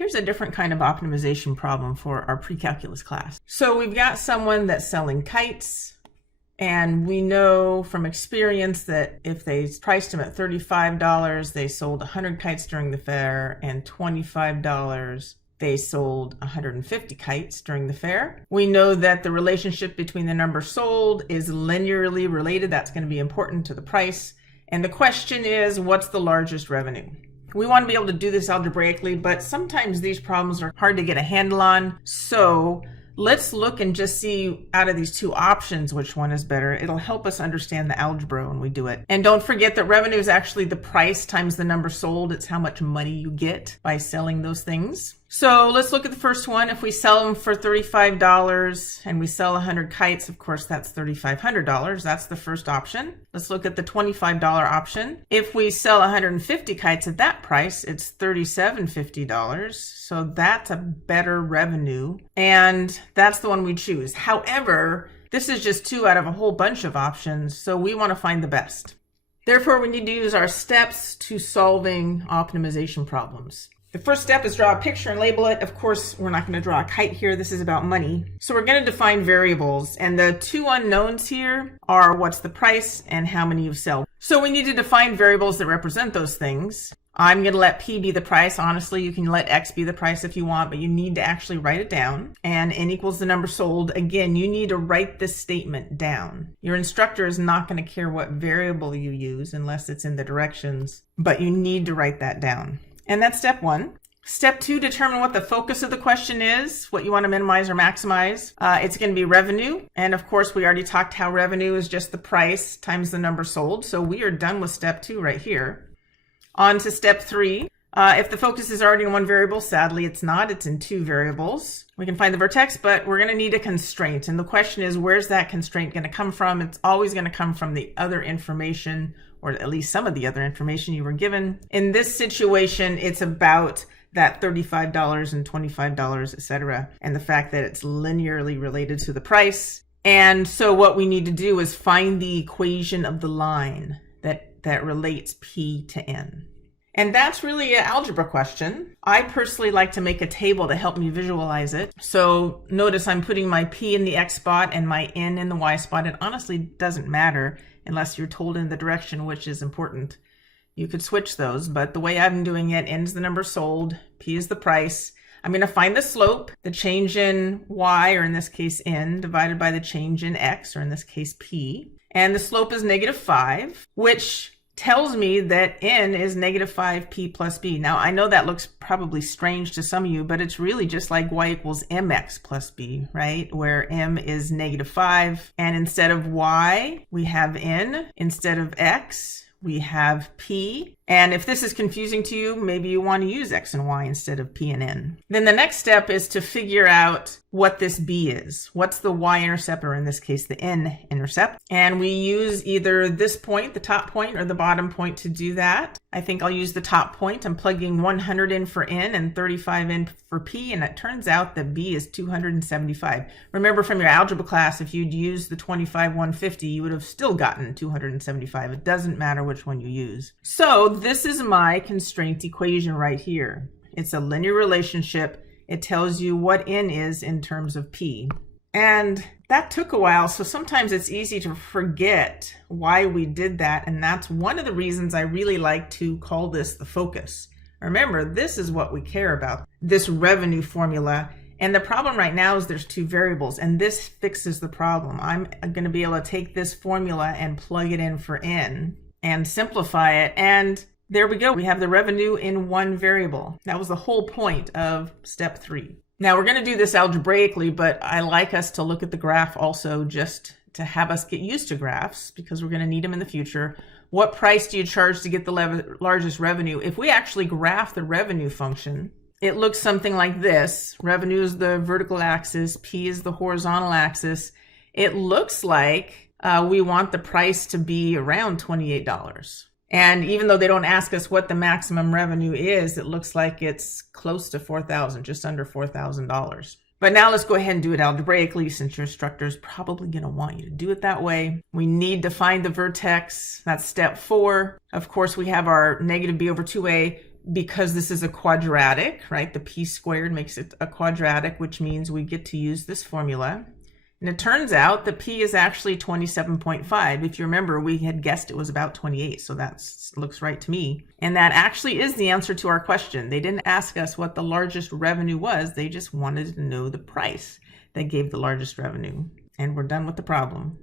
Here's a different kind of optimization problem for our pre-calculus class. So we've got someone that's selling kites, and we know from experience that if they priced them at $35, they sold 100 kites during the fair, and $25, they sold 150 kites during the fair. We know that the relationship between the number sold is linearly related. That's going to be important to the price. And the question is, what's the largest revenue? We want to be able to do this algebraically, but sometimes these problems are hard to get a handle on. So let's look and just see out of these two options which one is better. It'll help us understand the algebra when we do it. And don't forget that revenue is actually the price times the number sold. It's how much money you get by selling those things. So let's look at the first one. If we sell them for $35 and we sell 100 kites, of course, that's $3,500. That's the first option. Let's look at the $25 option. If we sell 150 kites at that price, it's $3,750. So that's a better revenue. And that's the one we choose. However, this is just two out of a whole bunch of options. So we want to find the best. Therefore, we need to use our steps to solving optimization problems. The first step is draw a picture and label it. Of course, we're not going to draw a kite here. This is about money. So we're going to define variables. And the two unknowns here are what's the price and how many you sell. So we need to define variables that represent those things. I'm going to let P be the price. Honestly, you can let X be the price if you want, but you need to actually write it down. And N equals the number sold. Again, you need to write this statement down. Your instructor is not going to care what variable you use unless it's in the directions, but you need to write that down. And that's step one. Step two, determine what the focus of the question is, what you want to minimize or maximize. It's going to be revenue. And of course, we already talked how revenue is just the price times the number sold. So we are done with step two right here. On to step three. If the focus is already in one variable, sadly it's not, it's in two variables. We can find the vertex, but we're going to need a constraint. And the question is, where's that constraint going to come from? It's always going to come from the other information, or at least some of the other information you were given. In this situation, it's about that $35 and $25, etc., and the fact that it's linearly related to the price. And so what we need to do is find the equation of the line that relates P to N. And that's really an algebra question. I personally like to make a table to help me visualize it. So notice I'm putting my P in the X spot and my N in the Y spot. It honestly doesn't matter unless you're told in the direction which is important. You could switch those, but the way I'm doing it, N is the number sold, P is the price. I'm going to find the slope, the change in Y, or in this case N, divided by the change in X, or in this case P. And the slope is -5, which tells me that N is -5P plus B. Now, I know that looks probably strange to some of you, but it's really just like Y equals MX plus B, right? Where M is -5, and instead of Y, we have N. Instead of X, we have P. And if this is confusing to you, maybe you want to use X and Y instead of P and N. Then the next step is to figure out what this B is. What's the Y-intercept, or in this case, the N-intercept? And we use either this point, the top point, or the bottom point to do that. I think I'll use the top point. I'm plugging 100 in for N and 35 in for P, and it turns out that B is 275. Remember from your algebra class, if you'd used the 25, 150, you would have still gotten 275. It doesn't matter which one you use. So this is my constraint equation right here. It's a linear relationship. It tells you what N is in terms of P. And that took a while, so sometimes it's easy to forget why we did that, and that's one of the reasons I really like to call this the focus. Remember, this is what we care about, this revenue formula. And the problem right now is there's two variables, and this fixes the problem. I'm going to be able to take this formula and plug it in for N and simplify it, and there we go. We have the revenue in one variable. That was the whole point of step 3. Now we're going to do this algebraically, but I like us to look at the graph also just to have us get used to graphs because we're going to need them in the future. What price do you charge to get the largest revenue? If we actually graph the revenue function, it looks something like this. Revenue is the vertical axis, P is the horizontal axis. It looks like we want the price to be around $28. And even though they don't ask us what the maximum revenue is, it looks like it's close to $4,000, just under $4,000. But now let's go ahead and do it algebraically, since your instructor is probably going to want you to do it that way. We need to find the vertex. That's step 4. Of course, we have our negative b over 2a. because this is a quadratic, right? The p squared makes it a quadratic, which means we get to use this formula. And it turns out the p is actually 27.5. If you remember, we had guessed it was about 28, so that looks right to me. And that actually is the answer to our question. They didn't ask us what the largest revenue was. They just wanted to know the price that gave the largest revenue. And we're done with the problem.